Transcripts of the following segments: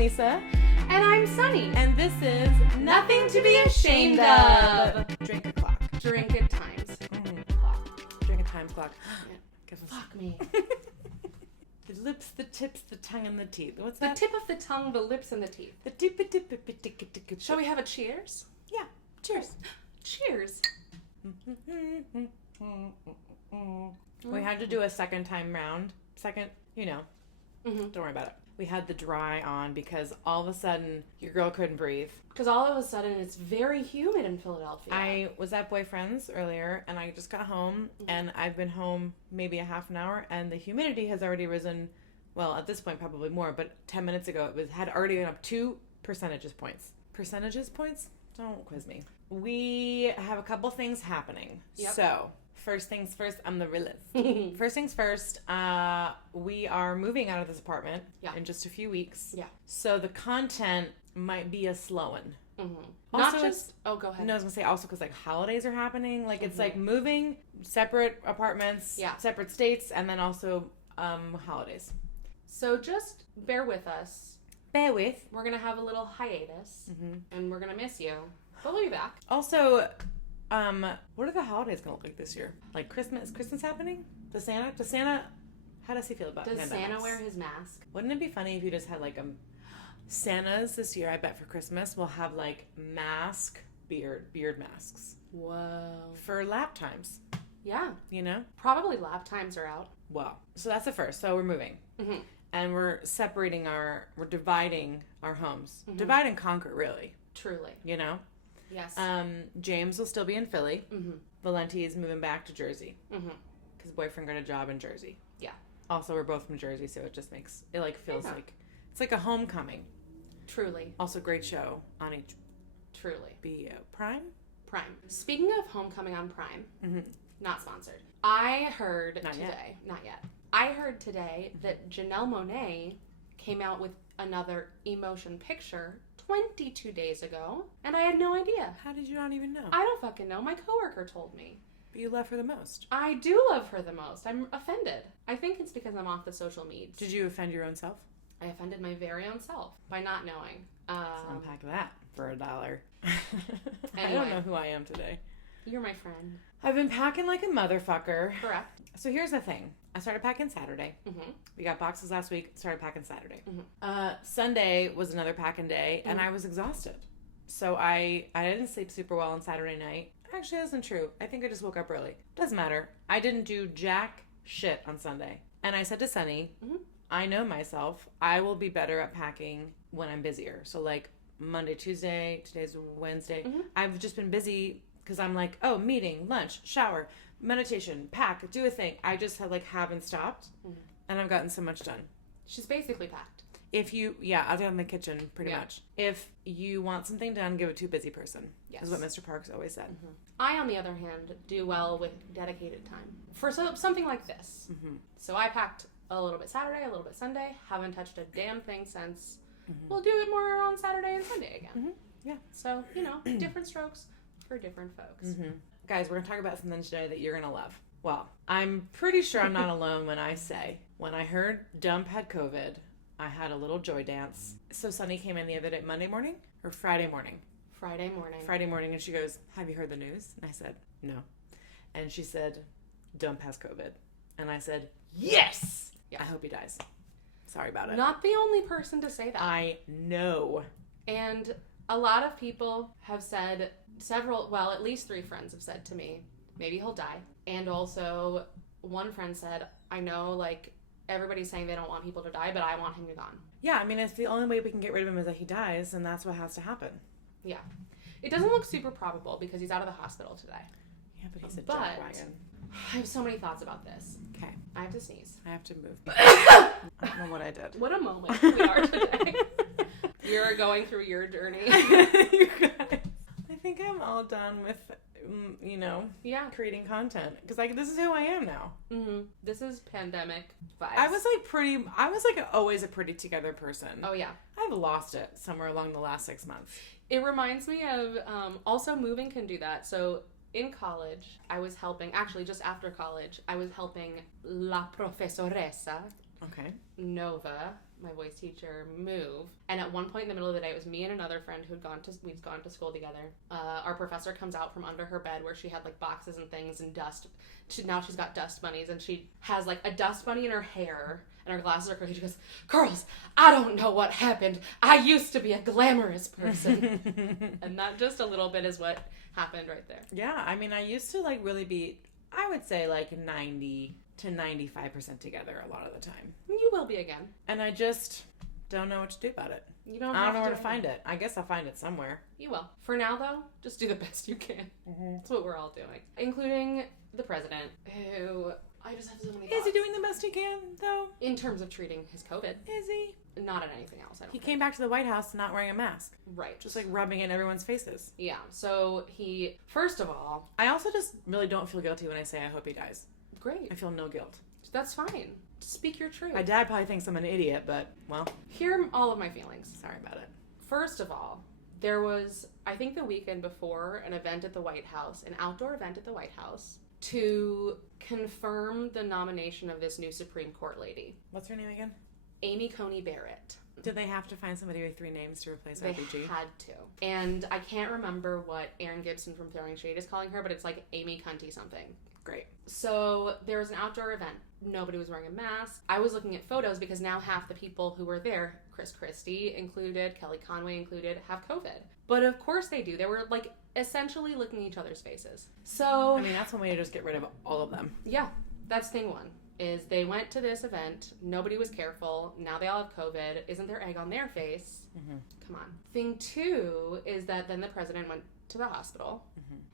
Lisa. And I'm Sunny. And this is Nothing to be ashamed of. Drink a clock. Drink at times. Clock. Drink a time clock. Yeah. Fuck me. The lips, the tips, the tongue, and the teeth. What's The that? tip of the tongue, the lips, and the teeth. The tip. Shall we have a cheers? Yeah. Cheers. Cheers. We had to do a second time round. Don't worry about it. We had the dry on because all of a sudden your girl couldn't breathe. Because all of a sudden it's very humid in Philadelphia. I was at boyfriend's earlier and I just got home and I've been home maybe a half an hour and the humidity has already risen. Well, at this point probably more, but 10 minutes ago had already gone up 2 percentage points. Percentages points? Don't quiz me. We have a couple things happening. Yep. So, first things first, I'm the realist. First things first, we are moving out of this apartment in just a few weeks. Yeah. So the content might be a slow one. Mm-hmm. Also, Not just... Oh, go ahead. No, I was going to say also because like holidays are happening. Like it's like moving, separate apartments, separate states, and then also holidays. So just bear with us. Bear with. We're going to have a little hiatus, and we're going to miss you. But we'll be back. Also, what are the holidays going to look like this year? Like Christmas? Is Christmas happening? Does Santa, how does he feel about Does pandemics? Santa wear his mask? Wouldn't it be funny if you just had like Santas this year, I bet for Christmas, will have like beard masks. Whoa. For lap times. Yeah. You know? Probably lap times are out. Well, so that's the first. So we're moving. Mm-hmm. And we're dividing our homes. Mm-hmm. Divide and conquer, really. Truly. You know? Yes. James will still be in Philly. Mm-hmm. Valenti is moving back to Jersey. Mm-hmm. Because boyfriend got a job in Jersey. Yeah. Also, we're both from Jersey, so it just makes, it like feels like, it's like a homecoming. Truly. Also, great show on Truly. Prime? Prime. Speaking of homecoming on Prime, not sponsored. I heard Not yet. I heard today that Janelle Monáe came out with another emotion picture 22 days ago, and I had no idea. How did you not even know? I don't fucking know. My coworker told me. But you love her the most. I do love her the most. I'm offended. I think it's because I'm off the social medias. Did you offend your own self? I offended my very own self by not knowing. Let's unpack that for $1. I Anyway. don't know who I am today. You're my friend. I've been packing like a motherfucker. Correct. So here's the thing. I started packing Saturday. Mm-hmm. We got boxes last week. Started packing Saturday. Mm-hmm. Sunday was another packing day, and I was exhausted. So I didn't sleep super well on Saturday night. Actually, that isn't true. I think I just woke up early. Doesn't matter. I didn't do jack shit on Sunday. And I said to Sunny, I know myself. I will be better at packing when I'm busier. So like Monday, Tuesday, today's Wednesday. I've just been busy because I'm like, oh, meeting, lunch, shower, meditation, pack, do a thing. I just haven't stopped, and I've gotten so much done. She's basically packed. If you, I'll do it in the kitchen pretty much. If you want something done, give it to a busy person. Yes. Is what Mr. Parks always said. I, on the other hand, do well with dedicated time. For something like this. So I packed a little bit Saturday, a little bit Sunday. Haven't touched a damn thing since. We'll do it more on Saturday and Sunday again. Yeah. So, different strokes for different folks. Guys, we're going to talk about something today that you're going to love. Well, I'm pretty sure I'm not alone when I say, when I heard Dump had COVID, I had a little joy dance. So Sunny came in the other day, Monday morning or Friday morning? Friday morning. Friday morning, and she goes, have you heard the news? And I said, no. And she said, Dump has COVID. And I said, yes! I hope he dies. Sorry about it. Not the only person to say that. I know. And a lot of people have said at least 3 friends have said to me, maybe he'll die. And also, one friend said, I know, everybody's saying they don't want people to die, but I want him gone. Yeah, I mean, if the only way we can get rid of him is that he dies, then that's what has to happen. Yeah. It doesn't look super probable because he's out of the hospital today. Yeah, but he's a jack wagon. I have so many thoughts about this. Okay. I have to sneeze. I have to move. I don't know what I did. What a moment we are today. You're going through your journey. You guys. I think I'm all done with, creating content. Because, this is who I am now. This is pandemic vibes. I was always a pretty together person. Oh, yeah. I've lost it somewhere along the last 6 months. It reminds me of, also moving can do that. So, in college, I was helping, actually just after college, I was helping la profesoresa Okay. Nova, my voice teacher, move. And at one point in the middle of the day, it was me and another friend we'd gone to school together. Our professor comes out from under her bed where she had like boxes and things and dust. Now she's got dust bunnies, and she has like a dust bunny in her hair, and her glasses are crazy. She goes, "Girls, I don't know what happened. I used to be a glamorous person." And that just a little bit is what happened right there. Yeah, I mean, I used to like really be, I would say like 90 to 95% together a lot of the time. You will be again. And I just don't know what to do about it. You don't. I don't know where to find it. I guess I'll find it somewhere. You will. For now, though, just do the best you can. Mm-hmm. That's what we're all doing, including the president, who I just have so many thoughts. Is he doing the best he can, though? In terms of treating his COVID. Is he? Not in anything else, I don't think. Came back to the White House not wearing a mask. Right. Just like rubbing it in everyone's faces. Yeah. So he, first of all... I also just really don't feel guilty when I say I hope he dies. Great. I feel no guilt. That's fine. Speak your truth. My dad probably thinks I'm an idiot, but, well... Hear all of my feelings. Sorry about it. First of all, there was, I think the weekend before, an event at the White House, an outdoor event at the White House, to confirm the nomination of this new Supreme Court lady. What's her name again? Amy Coney Barrett. Did they have to find somebody with 3 names to replace RBG? They had to. And I can't remember what Aaron Gibson from Throwing Shade is calling her, but it's like Amy Cunty something. Great. So there was an outdoor event. Nobody was wearing a mask. I was looking at photos because now half the people who were there, Chris Christie included, Kelly Conway included, have COVID. But of course they do. They were like essentially licking each other's faces. So... I mean, that's one way to just get rid of all of them. Yeah. That's thing one. Is they went to this event, nobody was careful, now they all have COVID, isn't there egg on their face? Mm-hmm. Come on. Thing 2 is that then the president went to the hospital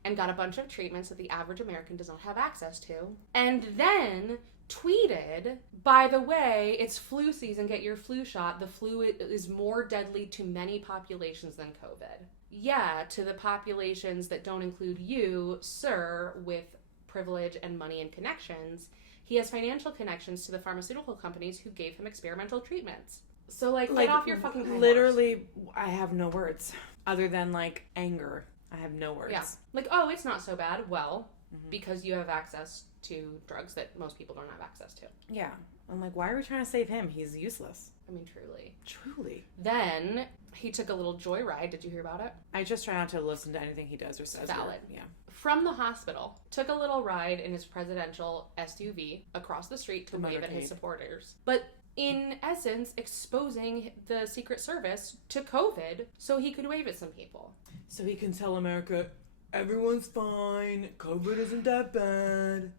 and got a bunch of treatments that the average American does not have access to, and then tweeted, by the way, it's flu season, get your flu shot, the flu is more deadly to many populations than COVID. Yeah, to the populations that don't include you, sir, with privilege and money and connections. He has financial connections to the pharmaceutical companies who gave him experimental treatments. So, like get off your fucking high literally, horse. I have no words other than, like, anger. I have no words. Yeah. Like, oh, it's not so bad. Well, because you have access to drugs that most people don't have access to. Yeah. I'm like, why are we trying to save him? He's useless. I mean, truly. Truly. Then, he took a little joyride. Did you hear about it? I just try not to listen to anything he does or says. Valid. Yeah. From the hospital, took a little ride in his presidential SUV across the street to wave at his supporters. But in essence, exposing the Secret Service to COVID so he could wave at some people. So he can tell America, everyone's fine, COVID isn't that bad.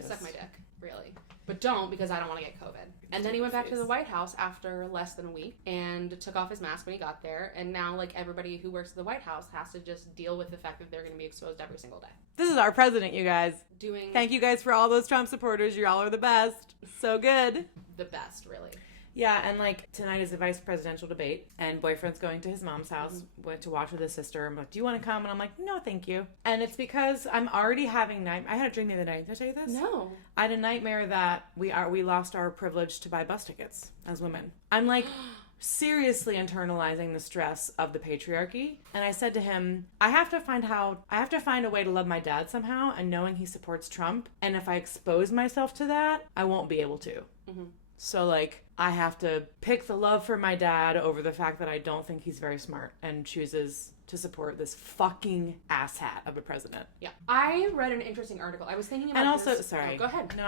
Suck my dick, really. But don't, because I don't want to get COVID. And then he went back to the White House after less than a week and took off his mask when he got there. And now, like, everybody who works at the White House has to just deal with the fact that they're going to be exposed every single day. This is our president, you guys. Thank you guys for all those Trump supporters. You all are the best. So good. The best, really. Yeah, and like tonight is a vice presidential debate, and boyfriend's going to his mom's house went to watch with his sister. I'm like, do you want to come? And I'm like, no, thank you. And it's because I'm already having I had a dream the other night. Did I tell you this? No. I had a nightmare that we lost our privilege to buy bus tickets as women. I'm like seriously internalizing the stress of the patriarchy. And I said to him, I have to find a way to love my dad somehow, and knowing he supports Trump. And if I expose myself to that, I won't be able to. Mm-hmm. So, like, I have to pick the love for my dad over the fact that I don't think he's very smart and chooses to support this fucking asshat of a president. Yeah. I read an interesting article. I was thinking about And also, this. sorry. Oh, go ahead. No,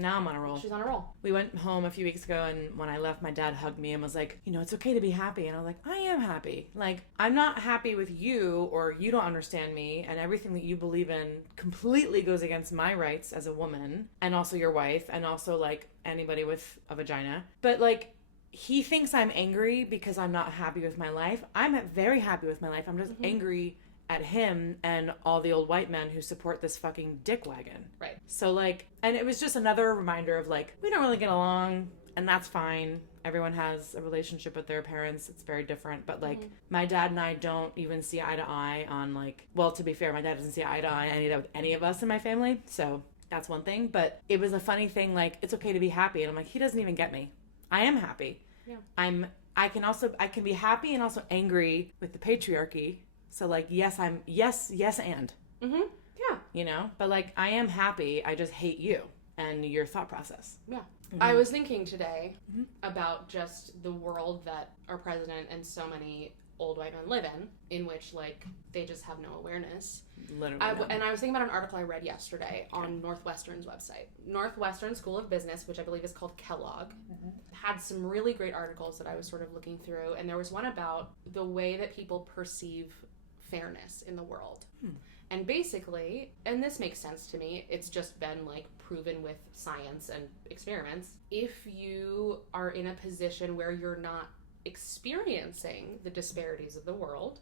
now I'm on a roll. She's on a roll. We went home a few weeks ago, and when I left, my dad hugged me and was like, you know, it's okay to be happy. And I was like, I am happy. Like, I'm not happy with you, or you don't understand me, and everything that you believe in completely goes against my rights as a woman, and also your wife, and also, like, anybody with a vagina. But, like, he thinks I'm angry because I'm not happy with my life. I'm very happy with my life. I'm just angry at him and all the old white men who support this fucking dick wagon. Right. So, like, and it was just another reminder of, like, we don't really get along, and that's fine. Everyone has a relationship with their parents. It's very different. But, like, my dad and I don't even see eye to eye on, like, well, to be fair, my dad doesn't see eye to eye with any of us in my family. So that's one thing. But it was a funny thing, like, it's okay to be happy. And I'm like, he doesn't even get me. I am happy. Yeah. I can be happy and also angry with the patriarchy. So, like, yes, and. Mm-hmm. Yeah. You know? But, like, I am happy. I just hate you and your thought process. Yeah. I was thinking today about just the world that our president and so many old white men live in which, like, they just have no awareness. Literally. And I was thinking about an article I read yesterday on Northwestern's website. Northwestern School of Business, which I believe is called Kellogg, had some really great articles that I was sort of looking through, and there was one about the way that people perceive fairness in the world. And basically, and this makes sense to me, it's just been, like, proven with science and experiments, if you are in a position where you're not experiencing the disparities of the world,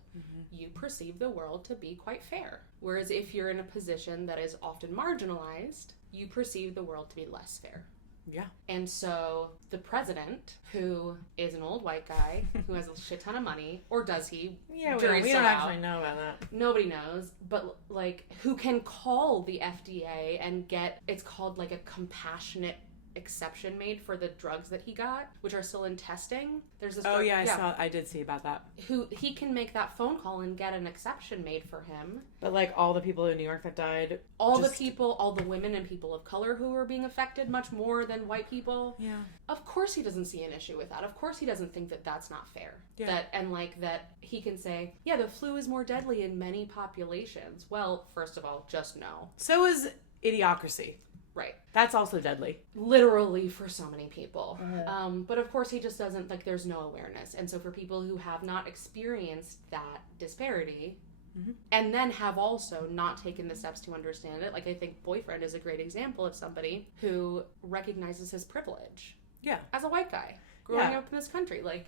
you perceive the world to be quite fair. Whereas if you're in a position that is often marginalized, you perceive the world to be less fair. Yeah. And so the president, who is an old white guy who has a shit ton of money, or does he? Yeah, we don't actually know about that. Nobody knows, but, like, who can call the FDA and get, it's called, like, a compassionate exception made for the drugs that he got, which are still in testing. There's this I did see about that. Who he can make that phone call and get an exception made for him. But, like, all the people in New York that died, all the women and people of color who were being affected much more than white people. Yeah. Of course he doesn't see an issue with that. Of course he doesn't think that that's not fair. Yeah. That he can say, yeah, the flu is more deadly in many populations. Well, first of all, just no. So is idiocracy. Right. That's also deadly. Literally for so many people. But of course he just doesn't, like, there's no awareness. And so for people who have not experienced that disparity, and then have also not taken the steps to understand it, like, I think Boyfriend is a great example of somebody who recognizes his privilege. Yeah. As a white guy growing up in this country. Like,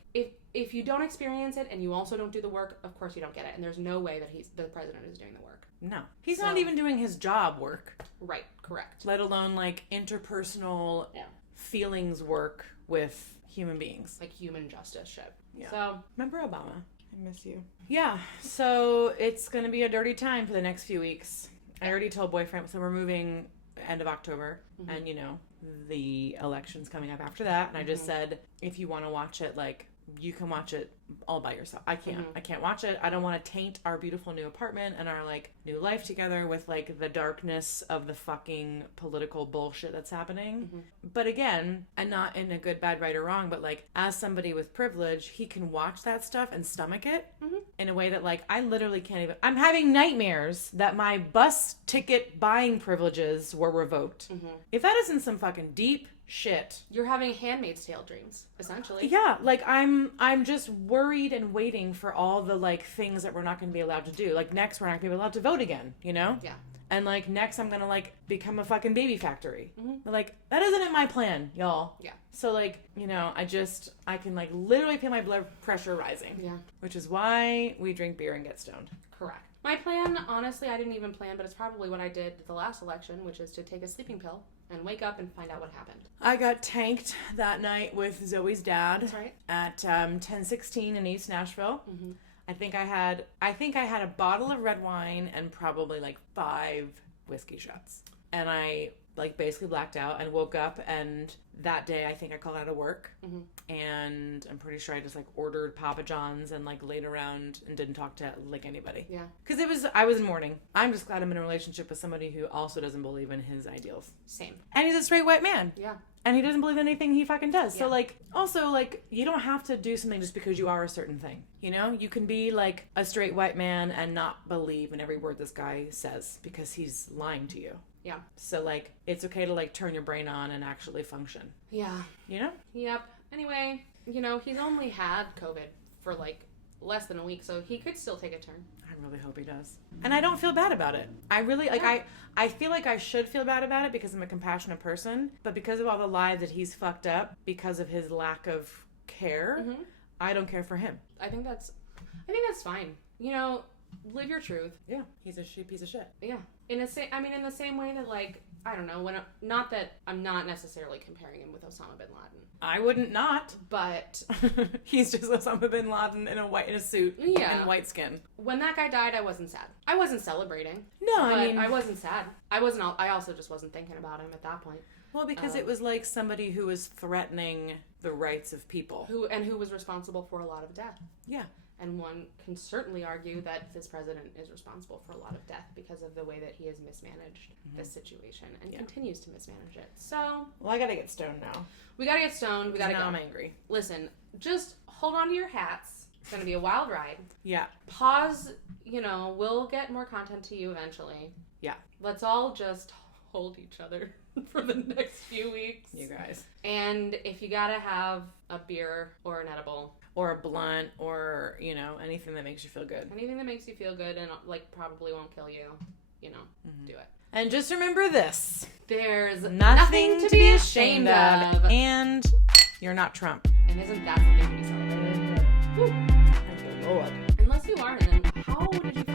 if you don't experience it and you also don't do the work, of course you don't get it. And there's no way that the president is doing the work. No. He's not even doing his job work. Right, correct. Let alone, like, interpersonal feelings work with human beings. Like human justice shit. Yeah. So, remember Obama? I miss you. Yeah, so it's going to be a dirty time for the next few weeks. I already told Boyfriend, so we're moving end of October. And, you know, the election's coming up after that. And I just said, if you want to watch it, like, you can watch it all by yourself. I can't. I can't watch it. I don't want to taint our beautiful new apartment and our, like, new life together with, like, the darkness of the fucking political bullshit that's happening. But again, and not in a good, bad, right, or wrong, but, like, as somebody with privilege, he can watch that stuff and stomach it in a way that, like, I literally can't even... I'm having nightmares that my bus ticket buying privileges were revoked. If that isn't some fucking deep shit. You're having Handmaid's Tale dreams, essentially. Yeah, like, I'm just worried and waiting for all the, like, things that we're not going to be allowed to do. Like, next we're not going to be allowed to vote again, you know? Yeah. And, like, next I'm going to, like, become a fucking baby factory. But, like, that isn't in my plan, y'all. Yeah. So, like, you know, I can, like, literally feel my blood pressure rising. Yeah. Which is why we drink beer and get stoned. Correct. My plan, honestly, I didn't even plan, but it's probably what I did the last election, which is to take a sleeping pill and wake up and find out what happened. I got tanked that night with Zoe's dad. That's right. At 1016 in East Nashville. I think I had a bottle of red wine and probably, like, 5 whiskey shots. And I, like, basically blacked out and woke up, and that day I think I called out of work. And I'm pretty sure I just, like, ordered Papa John's and, like, laid around and didn't talk to, like, anybody. Yeah. Because I was in mourning. I'm just glad I'm in a relationship with somebody who also doesn't believe in his ideals. Same. And he's a straight white man. Yeah. And he doesn't believe in anything he fucking does. Yeah. So, like, also, like, you don't have to do something just because you are a certain thing. You know? You can be, like, a straight white man and not believe in every word this guy says because he's lying to you. Yeah. So, like, it's okay to, like, turn your brain on and actually function. Yeah. You know? Yep. Anyway, you know, he's only had COVID for, like, less than a week, so he could still take a turn. I really hope he does. And I don't feel bad about it. I really, like, I feel like I should feel bad about it because I'm a compassionate person, but because of all the lives that he's fucked up because of his lack of care, I don't care for him. I think that's fine. You know, live your truth. Yeah, he's a piece of shit. Yeah. In the same way that, like, I don't know, not that I'm not necessarily comparing him with Osama bin Laden. I wouldn't not. But he's just Osama bin Laden in a suit and white skin. When that guy died, I wasn't sad. I wasn't celebrating. No, I wasn't sad. I also just wasn't thinking about him at that point. Well, because it was like somebody who was threatening the rights of people. Who was responsible for a lot of death. Yeah. And one can certainly argue that this president is responsible for a lot of death because of the way that he has mismanaged this situation and continues to mismanage it. So, well, I gotta get stoned now. We gotta get stoned. We gotta go. Now I'm angry. Listen, just hold on to your hats. It's gonna be a wild ride. Yeah. Pause. We'll get more content to you eventually. Yeah. Let's all just hold each other for the next few weeks. You guys. And if you gotta have a beer or an edible. Or a blunt, or, anything that makes you feel good. Anything that makes you feel good and, probably won't kill you, do it. And just remember this. There's nothing to be ashamed of. And you're not Trump. And isn't that something to be celebrated? Thank you, Lord. Unless you are, then how did you